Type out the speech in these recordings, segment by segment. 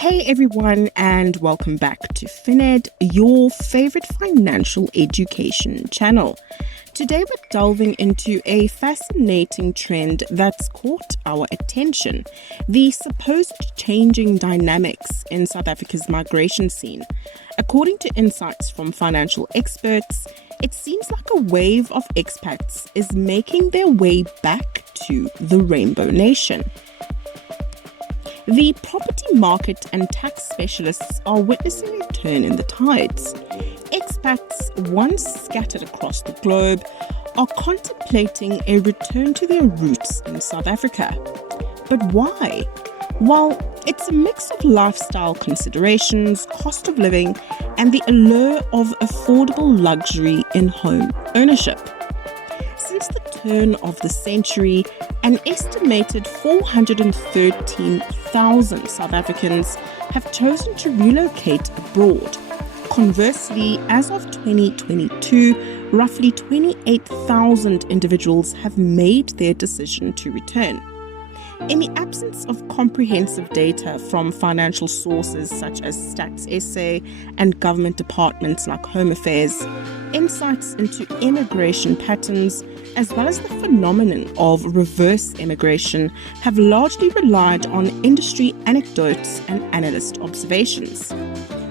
Hey everyone, and welcome back to FinEd, your favorite financial education channel. Today we're delving into a fascinating trend that's caught our attention: the supposed changing dynamics in South Africa's migration scene. According to insights from financial experts, it seems like a wave of expats is making their way back to the Rainbow Nation. The property market and tax specialists are witnessing a turn in the tides. Expats, once scattered across the globe, are contemplating a return to their roots in South Africa. But why? Well, it's a mix of lifestyle considerations, cost of living, and the allure of affordable luxury in home ownership. Since the turn of the century, an estimated 413,000 South Africans have chosen to relocate abroad. Conversely, as of 2022, roughly 28,000 individuals have made their decision to return. In the absence of comprehensive data from financial sources such as Stats SA and government departments like Home Affairs, insights into immigration patterns as well as the phenomenon of reverse immigration have largely relied on industry anecdotes and analyst observations.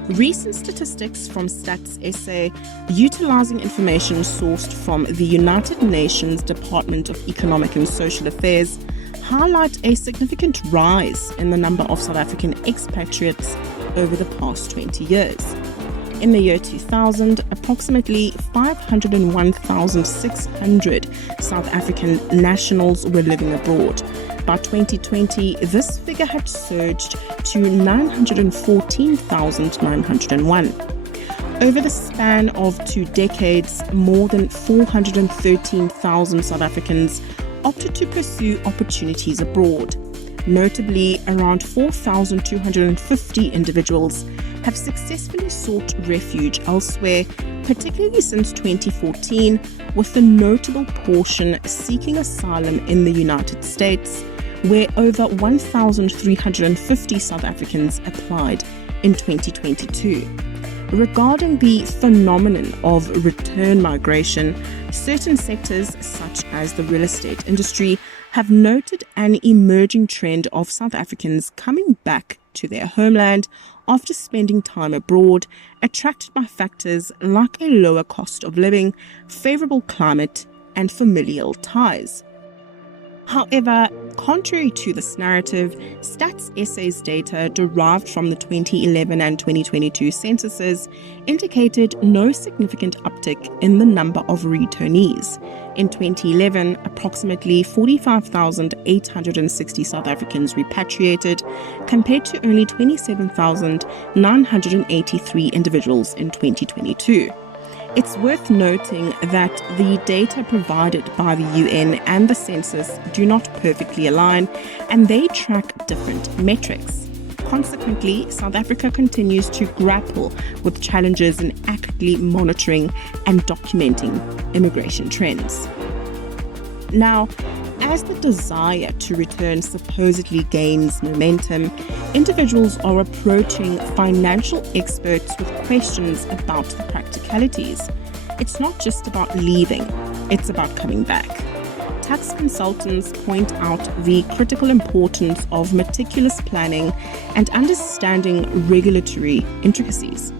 Recent statistics from Stats SA, utilizing information sourced from the United Nations Department of Economic and Social Affairs, highlight a significant rise in the number of South African expatriates over the past 20 years. In the year 2000, approximately 501,600 South African nationals were living abroad. By 2020, this figure had surged to 914,901. Over the span of 2 decades, more than 413,000 South Africans opted to pursue opportunities abroad. Notably, around 4,250 individuals have successfully sought refuge elsewhere, particularly since 2014, with a notable portion seeking asylum in the United States, where over 1,350 South Africans applied in 2022. Regarding the phenomenon of return migration, certain sectors, such as the real estate industry, have noted an emerging trend of South Africans coming back to their homeland after spending time abroad, attracted by factors like a lower cost of living, favorable climate, and familial ties. However, contrary to this narrative, Stats SA's data derived from the 2011 and 2022 censuses indicated no significant uptick in the number of returnees. In 2011, approximately 45,860 South Africans repatriated, compared to only 27,983 individuals in 2022. It's worth noting that the data provided by the UN and the census do not perfectly align, and they track different metrics. Consequently, South Africa continues to grapple with challenges in accurately monitoring and documenting immigration trends. Now, as the desire to return supposedly gains momentum, individuals are approaching financial experts with questions about the practicalities. It's not just about leaving, it's about coming back. Tax consultants point out the critical importance of meticulous planning and understanding regulatory intricacies.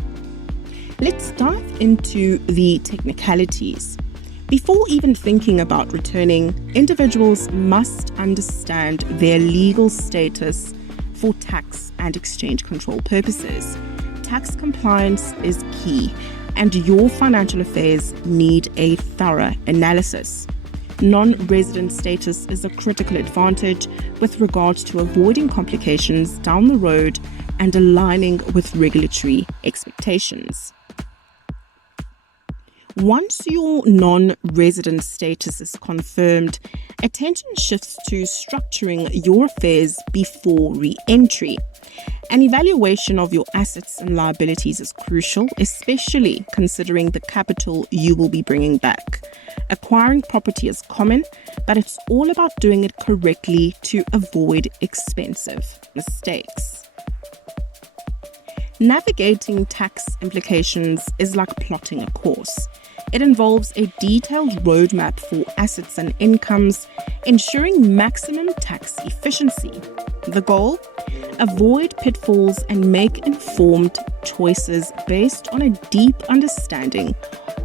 Let's dive into the technicalities. Before even thinking about returning, individuals must understand their legal status for tax and exchange control purposes. Tax compliance is key, and your financial affairs need a thorough analysis. Non-resident status is a critical advantage with regards to avoiding complications down the road and aligning with regulatory expectations. Once your non-resident status is confirmed, attention shifts to structuring your affairs before re-entry. An evaluation of your assets and liabilities is crucial, especially considering the capital you will be bringing back. Acquiring property is common, but it's all about doing it correctly to avoid expensive mistakes. Navigating tax implications is like plotting a course. It involves a detailed roadmap for assets and incomes, ensuring maximum tax efficiency. The goal? Avoid pitfalls and make informed choices based on a deep understanding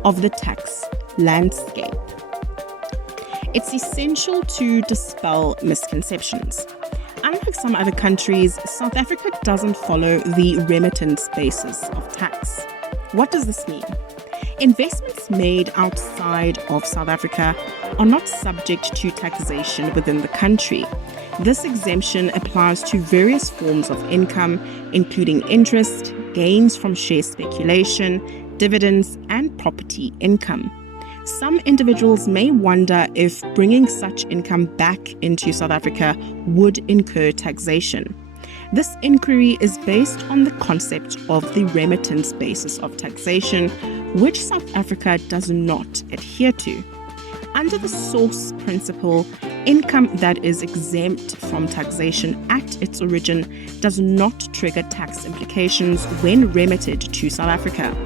of the tax landscape. It's essential to dispel misconceptions. Unlike some other countries, South Africa doesn't follow the remittance basis of tax. What does this mean? Investments made outside of South Africa are not subject to taxation within the country. This exemption applies to various forms of income, including interest, gains from share speculation, dividends, and property income. Some individuals may wonder if bringing such income back into South Africa would incur taxation. This inquiry is based on the concept of the remittance basis of taxation, which South Africa does not adhere to. Under the source principle, income that is exempt from taxation at its origin does not trigger tax implications when remitted to South Africa.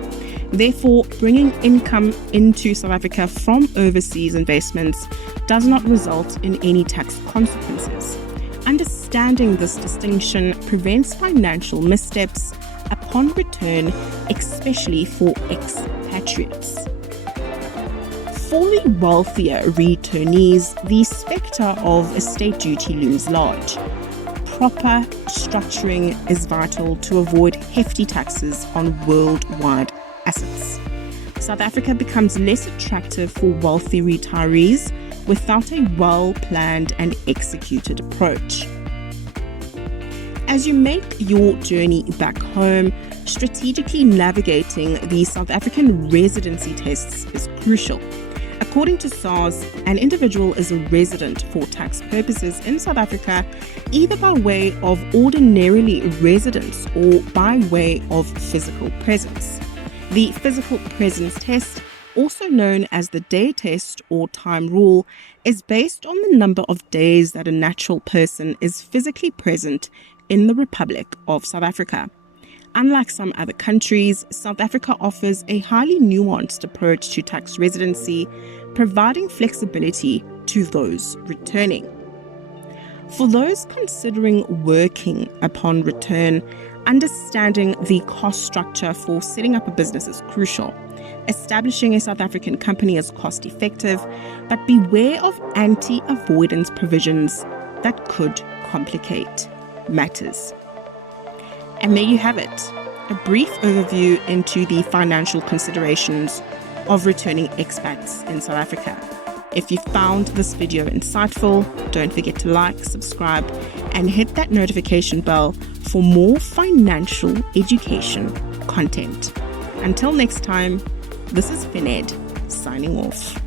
Therefore, bringing income into South Africa from overseas investments does not result in any tax consequences. Understanding this distinction prevents financial missteps upon return, especially for expatriates. For the wealthier returnees, the spectre of estate duty looms large. Proper structuring is vital to avoid hefty taxes on worldwide assets. South Africa becomes less attractive for wealthy retirees without a well-planned and executed approach. As you make your journey back home, strategically navigating the South African residency tests is crucial. According to SARS, an individual is a resident for tax purposes in South Africa either by way of ordinarily residence or by way of physical presence. The physical presence test, also known as the day test or time rule, is based on the number of days that a natural person is physically present in the Republic of South Africa. Unlike some other countries, South Africa offers a highly nuanced approach to tax residency, providing flexibility to those returning. For those considering working upon return, understanding the cost structure for setting up a business is crucial. Establishing a South African company is cost effective, but beware of anti-avoidance provisions that could complicate matters. And there you have it, a brief overview into the financial considerations of returning expats in South Africa. If you found this video insightful, don't forget to like, subscribe, and hit that notification bell for more financial education content. Until next time, this is Fined signing off.